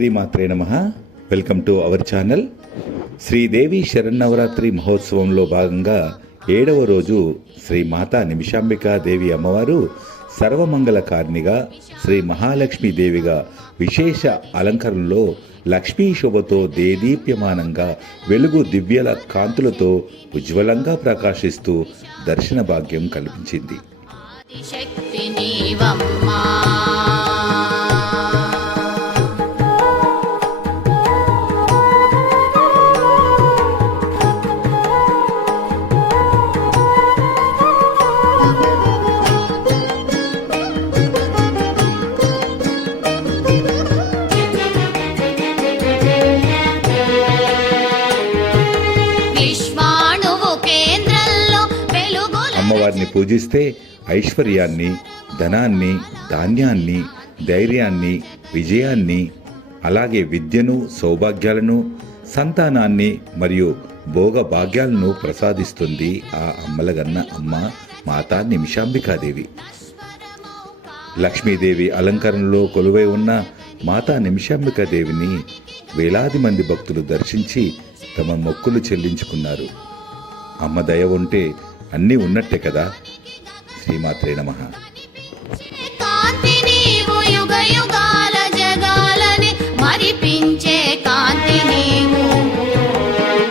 శ్రీమాత్రే నమః. Welcome to our channel. Sridevi Sharannavaratri మహోత్సవంలో భాగంగా 7వ రోజు శ్రీ మాతా నిమిషాంబికాదేవి అమ్మవారు సర్వమంగళకారిణిగా, శ్రీ మహాలక్ష్మీదేవిగా విశేష అలంకరణలో లక్ష్మీ శోభతో దేదీప్యమానంగా వెలుగు దివ్యల కాంతులతో ఉజ్వలంగా ప్రకాశిస్తూ దర్శన భాగ్యం కల్పించింది. అమ్మవారిని పూజిస్తే ఐశ్వర్యాన్ని, ధనాన్ని, ధాన్యాన్ని, ధైర్యాన్ని, విజయాన్ని, అలాగే విద్యను, సౌభాగ్యాలను, సంతానాన్ని మరియు భోగ భాగ్యాలను ప్రసాదిస్తుంది ఆ అమ్మలగన్న అమ్మ మాతా నిమిషాంబికాదేవి. లక్ష్మీదేవి అలంకరణలో కొలువై ఉన్న మాతా నిమిషాంబికాదేవిని వేలాది మంది భక్తులు దర్శించి తమ మొక్కులు చెల్లించుకున్నారు. అమ్మ దయ ఉంటే అన్నీ ఉన్నట్టే కదా. శ్రీమాత్రే నమః.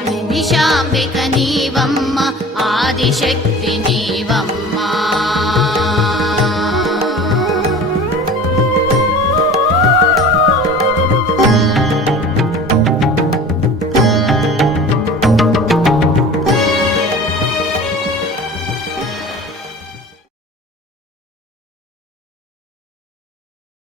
నిమిషాంబిక నీవమ్మ, ఆదిశక్తి నీవమ్మ.